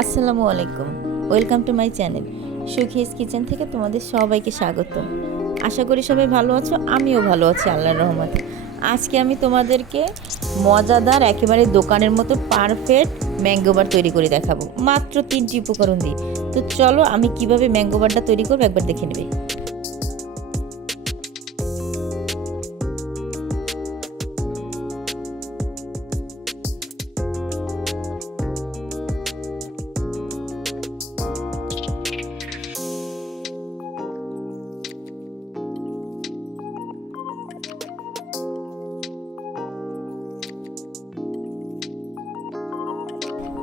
আসসালামু আলাইকুম। Welcome to my channel Sukhi's kitchen থেকে তোমাদের সবাইকে স্বাগত। আশা করি সবাই ভালো আছো, আমিও ভালো আছি, আল্লাহর রহমতে। আজকে আমি তোমাদেরকে মজাদার, একেবারে দোকানের মতো পারফেক্ট ম্যাঙ্গোবার তৈরি করে দেখাবো। মাত্র তিনটি উপকরণ দিয়ে। তো চলো আমি কীভাবে ম্যাঙ্গোবারটা তৈরি করব একবার দেখে নেবে।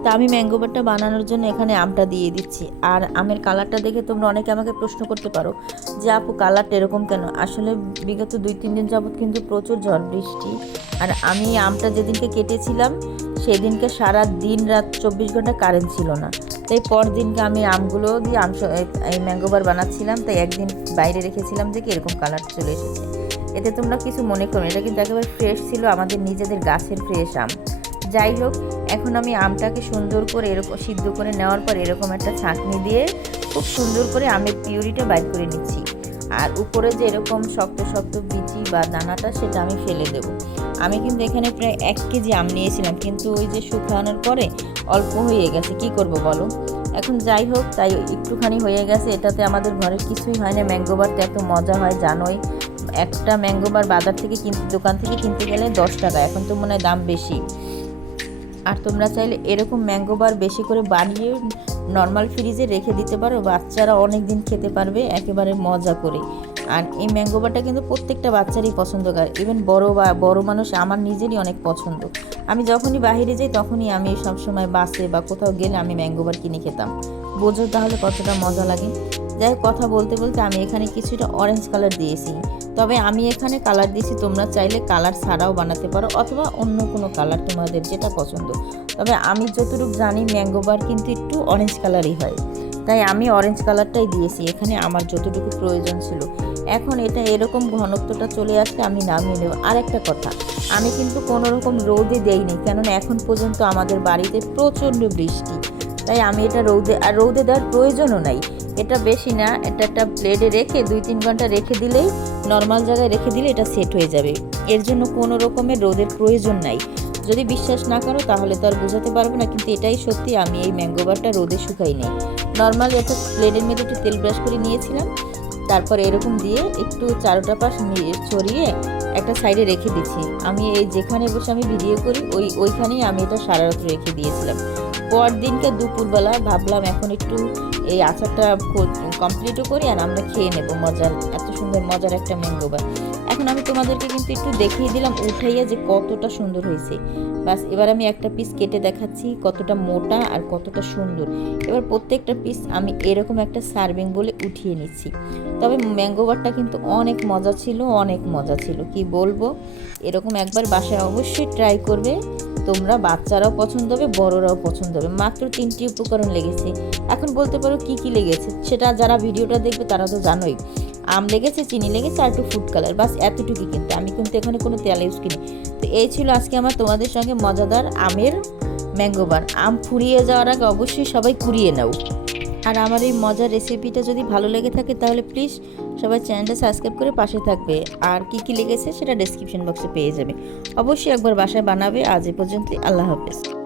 তা আমি ম্যাঙ্গো বারটা বানানোর জন্য এখানে আমটা দিয়ে দিচ্ছি। আর আমের কালারটা দেখে তোমরা অনেকে আমাকে প্রশ্ন করতে পারো যে, আপু কালারটা এরকম কেন? আসলে বিগত দুই তিন দিন যাবৎ কিন্তু প্রচুর ঝড় বৃষ্টি। আর আমি আমটা যেদিনকে কেটেছিলাম, সেদিনকে সারা দিন রাত চব্বিশ ঘণ্টা কারেন্ট ছিল না। তাই পর দিনকে আমি আমগুলো দিয়ে আম এই ম্যাঙ্গো বার বানাচ্ছিলাম। তাই একদিন বাইরে রেখেছিলাম যে কি এরকম কালার চলে এসেছে। এতে তোমরা কিছু মনে করো এটা কিন্তু একেবারে ফ্রেশ ছিল আমাদের নিজেদের গাছের ফ্রেশ আম। যাই হোক, এখন আমি আমটাকে সুন্দর করে এরকম, সিদ্ধ করে নেওয়ার পর এরকম একটা ছাঁকনি দিয়ে খুব সুন্দর করে আমের পিউরিটা বাইর করে নিচ্ছি। আর উপরে যে এরকম শক্ত শক্ত বিচি বা দানাটা, সেটা আমি ফেলে দেবো। আমি কিন্তু এখানে প্রায় এক কেজি আম নিয়েছিলাম, কিন্তু ওই যে শুকানোর পরে অল্প হয়ে গেছে। কি করব বলো? এখন যাই হোক, তাই একটুখানি হয়ে গেছে। এটাতে আমাদের ঘরে কিছুই হয় না। ম্যাঙ্গো বারটা এত মজা হয়, জানোই। একটা ম্যাঙ্গো বার বাজার থেকে কিনতে, দোকান থেকে কিনতে গেলে দশ টাকা। এখন তো মনে হয় দাম বেশি। আর তোমরা চাইলে এরকম ম্যাঙ্গো বার বেশি করে বানিয়ে নর্মাল ফ্রিজে রেখে দিতে পারো। বাচ্চারা অনেক দিন খেতে পারবে, একেবারে মজা করে। আর এই ম্যাঙ্গো বারটা কিন্তু প্রত্যেকটা বাচ্চারই পছন্দ করে। ইভেন বড় বা, বড় মানুষ আমার নিজেরই অনেক পছন্দ। আমি যখনই বাইরে যাই, তখনই আমি সবসময় বাসে বা কোথাও গেলে আমি ম্যাঙ্গো বার কিনে খেতাম। বোঝো তাহলে কতটা মজা লাগে। যাই কথা বলতে বলতে আমি এখানে কিছুটা অরেঞ্জ কালার দিয়েছি। তবে আমি এখানে কালার দিয়েছি, তোমরা চাইলে কালার ছাড়াও বানাতে পারো অথবা অন্য কোনো কালার তোমাদের যেটা পছন্দ। তবে আমি যতটুকু জানি ম্যাঙ্গো বার কিন্তু একটু অরেঞ্জ কালারই হয়। তাই আমি অরেঞ্জ কালারটাই দিয়েছি, এখানে আমার যতটুকু প্রয়োজন ছিল। এখন এটা এরকম ঘনত্বটা চলে আসলে আমি নামিয়ে নেব। আর একটা কথা, আমি কিন্তু কোনো রকম রোদে দেইনি, কেননা এখন পর্যন্ত আমাদের বাড়িতে প্রচণ্ড বৃষ্টি। তাই আমি এটা রৌদে, আর রৌদে দেওয়ার প্রয়োজনও নাই। এটা বেশি না, এটা একটা প্লেটে রেখে দুই তিন ঘণ্টা রেখে দিলেই নর্মাল জায়গায় রেখে দিলে এটা সেট হয়ে যাবে। এর জন্য কোনো রকমের রোদের প্রয়োজন নাই। যদি বিশ্বাস না করো তাহলে তো আর বোঝাতে পারব না, কিন্তু এটাই সত্যি আমি এই ম্যাঙ্গো বারটা রোদে শুকাই নেই। নর্মাল একটা প্লেটের মধ্যে একটু তেল ব্রাশ করে নিয়েছিলাম, তারপর এরকম দিয়ে একটু চারোটা পাশ ছড়িয়ে একটা সাইডে রেখে দিচ্ছি। আমি এই যেখানে বসে আমি ভিডিও করি, ওই ওইখানেই আমি এটা সারা রাত রেখে দিয়েছিলাম। পর দিনকে দুপুরবেলা ভাবলাম এখন একটু এই আচারটা কমপ্লিটও করি আর আমরা খেয়ে নেব। মজার, এত সুন্দর, মজার একটা ম্যাঙ্গো বার। এখন আমি তোমাদেরকে কিন্তু একটু দেখিয়ে দিলাম, উঠাইয়া যে কতটা সুন্দর হয়েছে। বাস, এবার আমি একটা পিস কেটে দেখাচ্ছি কতটা মোটা আর কতটা সুন্দর। এবার প্রত্যেকটা পিস আমি এরকম একটা সার্ভিং বলে উঠিয়ে নিচ্ছি। তবে ম্যাঙ্গো বারটা কিন্তু অনেক মজা ছিল, অনেক মজা ছিল। কি বলব? এরকম একবার বাসায় অবশ্যই ট্রাই করবে। তোমরা বাচ্চারাও পছন্দ হবে, বড়রাও পছন্দ হবে। মাত্র তিনটি উপকরণ লেগেছে। এখন বলতে পারো কি কি লেগেছে? সেটা যারা ভিডিওটা দেখবে তারা তো জানোই। আম লেগেছে, চিনি লেগেছে আর একটু ফুড কালার বাস এতটুকুই কিন্তু। আমি কিন্তু এখানে কোনো তেল ইউজ কিনি তো এই ছিল আজকে আমার তোমাদের সঙ্গে মজাদার আমের ম্যাঙ্গোবার আম ফুরিয়ে যাওয়ার আগে অবশ্যই সবাই কুড়িয়ে নাও। আর আমার এই মজার রেসিপিটা যদি ভালো লেগে থাকে তাহলে প্লিজ সবাই চ্যানেলটা সাবস্ক্রাইব করে পাশে থাকবে। আর কি কি লেগেছে সেটা ডেসক্রিপশন বক্সে পেয়ে যাবে। অবশ্যই একবার বাসায় বানাবে। আজ এ পর্যন্ত আল্লাহ হাফেজ।